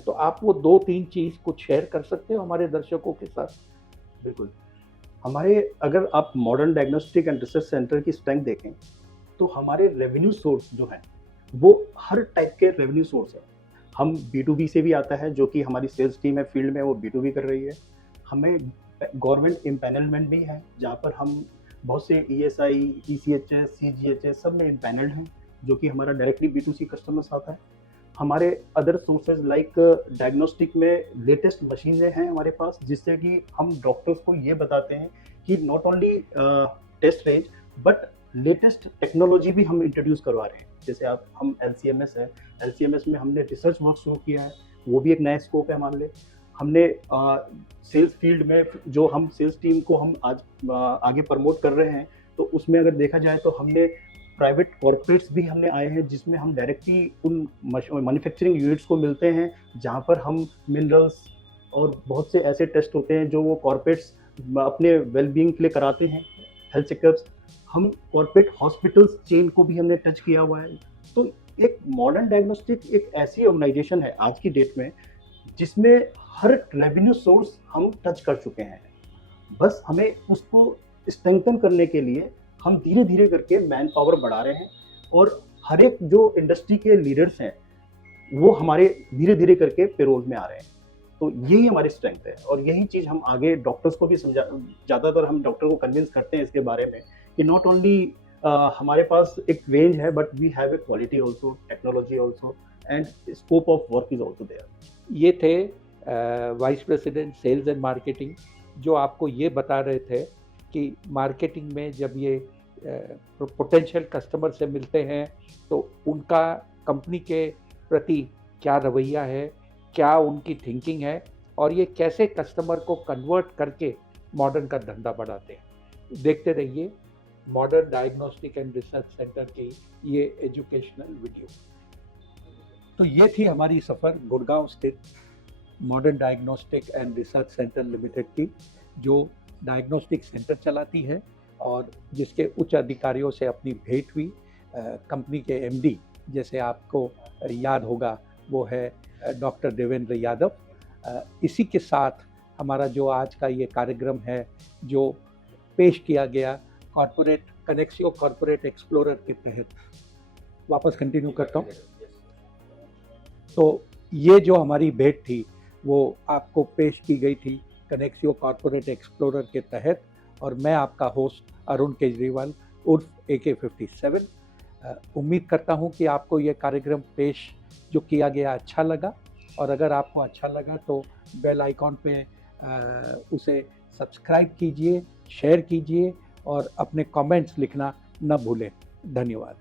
तो आप वो 2-3 चीज़ कुछ शेयर कर सकते हो हमारे दर्शकों के साथ? बिल्कुल। हमारे, अगर आप modern diagnostic and research centre की स्ट्रेंथ देखें तो हमारे रेवेन्यू सोर्स जो हैं वो हर टाइप के रेवेन्यू सोर्स हैं। हम B2B से भी आता है, जो कि हमारी सेल्स टीम है फील्ड में, वो B2B कर रही है। हमें गवर्नमेंट इम्पैनलमेंट भी है, जहाँ पर हम बहुत से ESI, ECHS, CGHS सब में इम्पैनल्ड हैं, जो कि हमारा डायरेक्टली B2C कस्टमर्स आता है। हमारे अदर सोर्सेज लाइक डायग्नोस्टिक में लेटेस्ट मशीनें हैं हमारे पास, जिससे कि हम डॉक्टर्स को ये बताते हैं कि not only test range but latest technology भी हम इंट्रोड्यूस करवा रहे हैं। जैसे हम LCMS है, LCMS में हमने रिसर्च वर्क शुरू किया है, वो भी एक नया स्कोप है हमारे लिए। हमने सेल्स फील्ड में जो हम सेल्स टीम को हम आज आगे प्रमोट कर रहे हैं, तो उसमें अगर देखा जाए तो हमने प्राइवेट कॉर्पोरेट्स भी हमने आए हैं जिसमें हम डायरेक्टली उन मैन्युफैक्चरिंग यूनिट्स को मिलते हैं जहाँ पर हम मिनरल्स और बहुत से ऐसे टेस्ट होते हैं जो वो कॉर्पोरेट्स अपने वेलबींग के लिए कराते हैं, हेल्थ चेकअप्स। हम कॉर्पोरेट हॉस्पिटल्स चेन को भी हमने टच किया हुआ है। तो एक मॉडर्न डायग्नोस्टिक एक ऐसी ऑर्गेनाइजेशन है आज की डेट में जिसमें हर रेवेन्यू सोर्स हम टच कर चुके हैं। बस हमें उसको स्ट्रेंथन करने के लिए हम धीरे धीरे करके मैन पावर बढ़ा रहे हैं और हर एक जो इंडस्ट्री के लीडर्स हैं वो हमारे धीरे धीरे करके पेरोल में आ रहे हैं। तो यही हमारी स्ट्रेंथ है और यही चीज़ हम आगे डॉक्टर्स को भी समझा, ज़्यादातर हम डॉक्टर को कन्विंस करते हैं इसके बारे में कि नॉट ओनली हमारे पास एक रेंज है but we have a quality also, technology also and scope of work is also there. ये थे vice president sales and marketing जो आपको ये बता रहे थे कि मार्केटिंग में जब ये पोटेंशियल कस्टमर से मिलते हैं तो उनका कंपनी के प्रति क्या रवैया है, क्या उनकी थिंकिंग है और ये कैसे कस्टमर को कन्वर्ट करके मॉडर्न का धंधा बढ़ाते हैं। देखते रहिए modern diagnostic and research centre की ये एजुकेशनल वीडियो। तो ये थी हमारी सफ़र गुड़गांव स्थित modern diagnostic and research centre limited की, जो डायग्नोस्टिक सेंटर चलाती है और जिसके उच्च अधिकारियों से अपनी भेंट हुई। कंपनी के एमडी जैसे आपको याद होगा वो है डॉक्टर देवेंद्र यादव। इसी के साथ हमारा जो आज का ये कार्यक्रम है जो पेश किया गया कॉर्पोरेट कनेक्सियो कॉर्पोरेट एक्सप्लोरर के तहत, वापस कंटिन्यू करता हूँ। तो ये जो हमारी भेंट थी वो आपको पेश की गई थी कनेक्सियो कॉर्पोरेट एक्सप्लोरर के तहत और मैं आपका होस्ट अरुण केजरीवाल उर्फ AK-57। उम्मीद करता हूँ कि आपको ये कार्यक्रम पेश जो किया गया अच्छा लगा और अगर आपको अच्छा लगा तो बेल आइकॉन पे उसे सब्सक्राइब कीजिए, शेयर कीजिए और अपने कमेंट्स लिखना न भूलें। धन्यवाद।